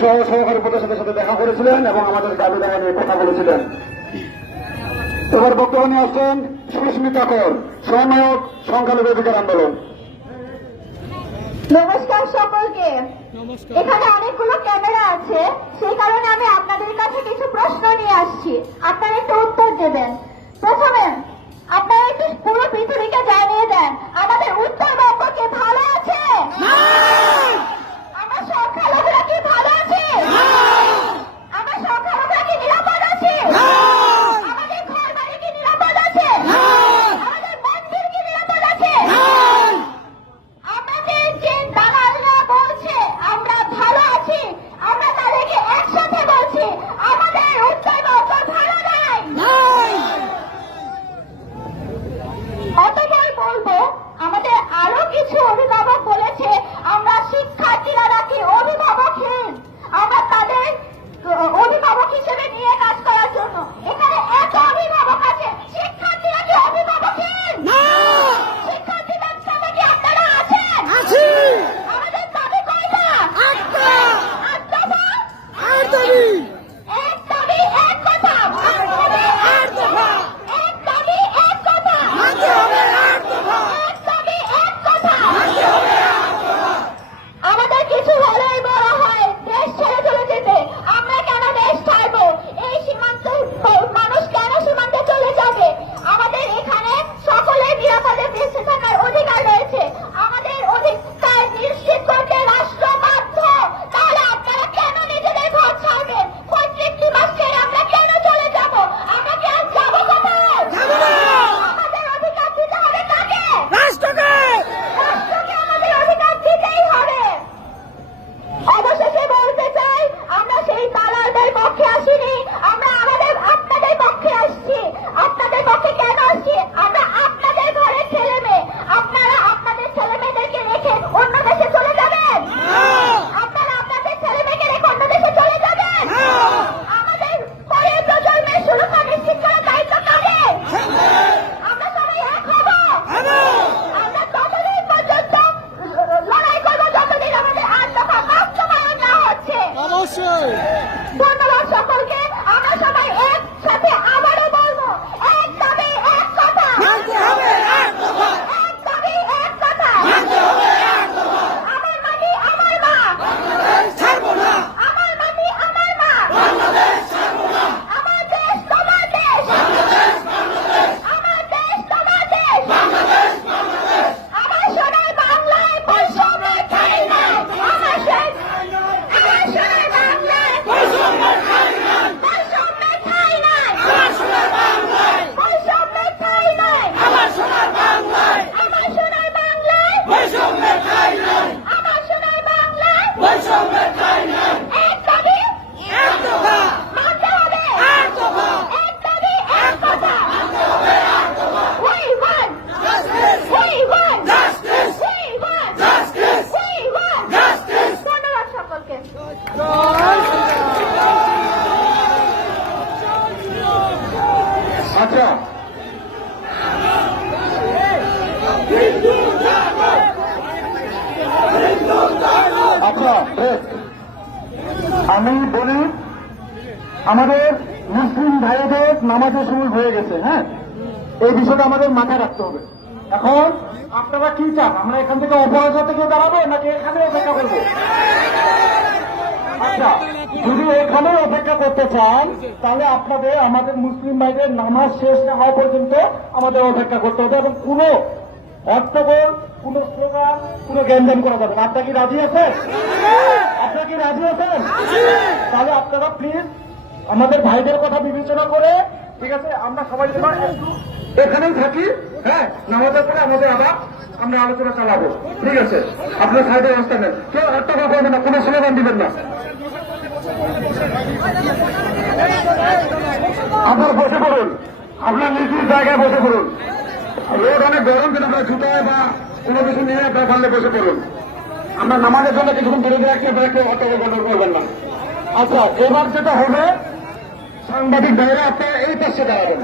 সহ সহকারী প্রতিষ্ঠানের সাথে দেখা করেছিলেন এবং আমাদের দাবি দাবা নিয়ে কথা বলেছিলেন। এবার বক্তব্য নিয়ে আসছেন সুস্মিতা কর সমন্বয়ক সংখ্যালঘু অধিকার আন্দোলন। নমস্কার সকলকে। এখানে অনেকগুলো ক্যামেরা আছে সেই কারণে আমি আপনাদের কাছে কিছু প্রশ্ন নিয়ে আসছি। আপনারা একটু উত্তর দেবেন। প্রথমে আপনারা একটু পুরো পৃথিবীকে জানিয়ে দেন আমাদের উত্তরবঙ্গকে ভালো আছে? অবশ্যই। সকলকে। আমি বলি, আমাদের মুসলিম ভাইদের নামাজের সময় হয়ে গেছে হ্যাঁ? এই বিষয়টা আমাদের মাথায় রাখতে হবে। এখন আপনারা কি চান? আমরা এখান থেকে অপরাজা থেকে দাঁড়াবো নাকি এখানে অপেক্ষা করব? আচ্ছা যদি এখানে অপেক্ষা করতে চান, তাহলে আপনাদের, আমাদের মুসলিম ভাইদের নামাজ শেষ না হওয়া পর্যন্ত আমাদের অপেক্ষা করতে হবে এবং কোনো হট্টগোল কোনো স্লোগান, কোনো জ্ঞানদান করা যাবে আপনারা কি রাজি আছেন? আপনারা কি রাজি আছেন? তাহলে আপনারা প্লিজ আমাদের ভাইদের কথা বিবেচনা করে, ঠিক আছে, আমরা সবাই এখানেই থাকি। হ্যাঁ নামাজের পরে আমাদের আবার আমরা আলোচনা চালাবো। ঠিক আছে, আপনার সাইডে ব্যবস্থা নেন। কেউ হট্টগোল করবেন না, কোনো স্লোগান দিবেন না। আপনার বসে পড়ুন। আপনার নিজ জায়গায় বসে পড়ুন। রোদ অনেক গরম, কিন্তু আপনার জুতায় বা কোনো কিছু নিয়ে আপনার বসে পড়ুন। আমরা নামাজের জন্য কিছুক্ষণ বিরতি রাখছি আপনারা কেউ অটল করবেন না। আচ্ছা এবার যেটা হবে সাংবাদিক ভাইরা আপনারা এই পাশে দাঁড়াবেন।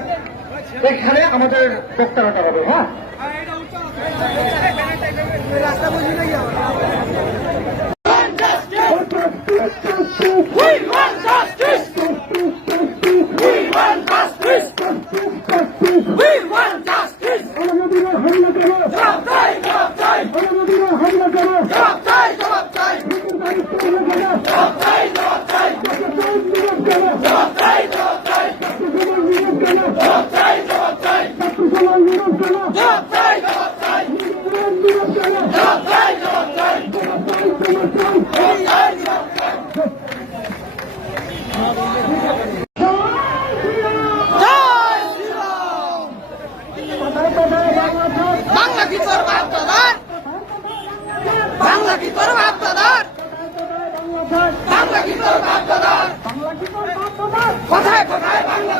এখানে আমাদের বক্তারাটা হবে হ্যাঁ? রাস্তা বুঝি বাংলা কি করব আপনাদের বাংলা কি করব আপনাদের বাংলা কি করব আপনাদের কোথায় কোথায় বাংলা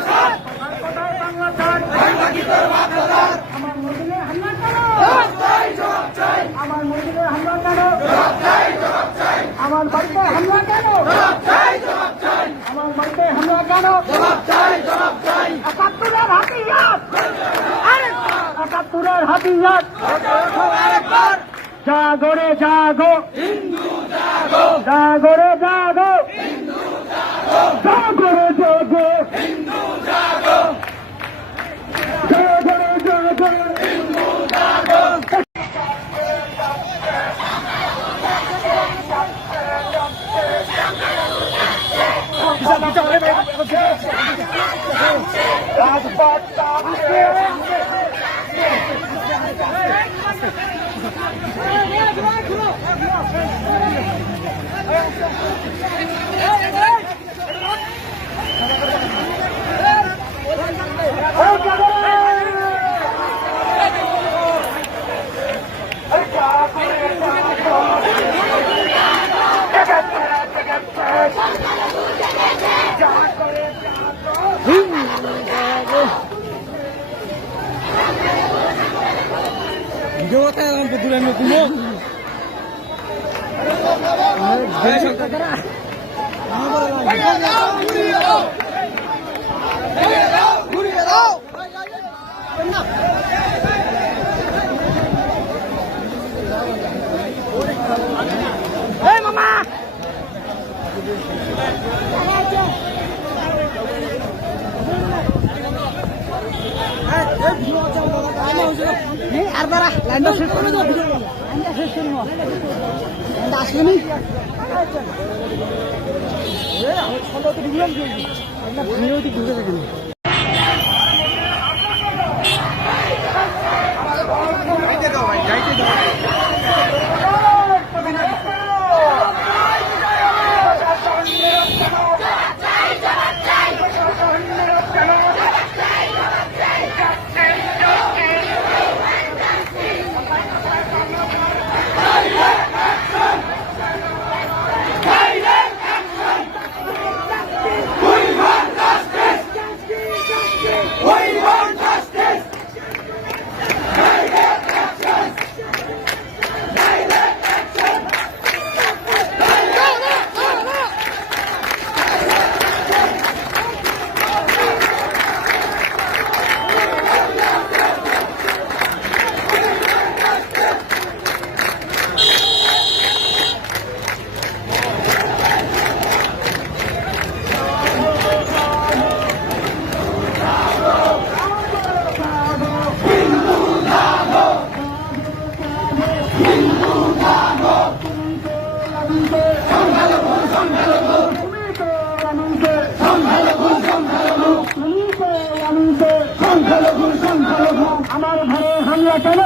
আমার বাড়িতে হামলা কেন? আমার বাড়িতে হামলা কেন? একাত্তরের হাতিয়ার। একাত্তরের হাতিয়ার। জাগরে জাগো। জাগরে জাগো। fucked Jawa tayo ang pagdulan ng kumo. Guriya daw! Guriya daw! Guriya daw! Guriya আসলেনি ঢুকে যাবে সংখ্যালঘু আমার ঘরে হামলা কেন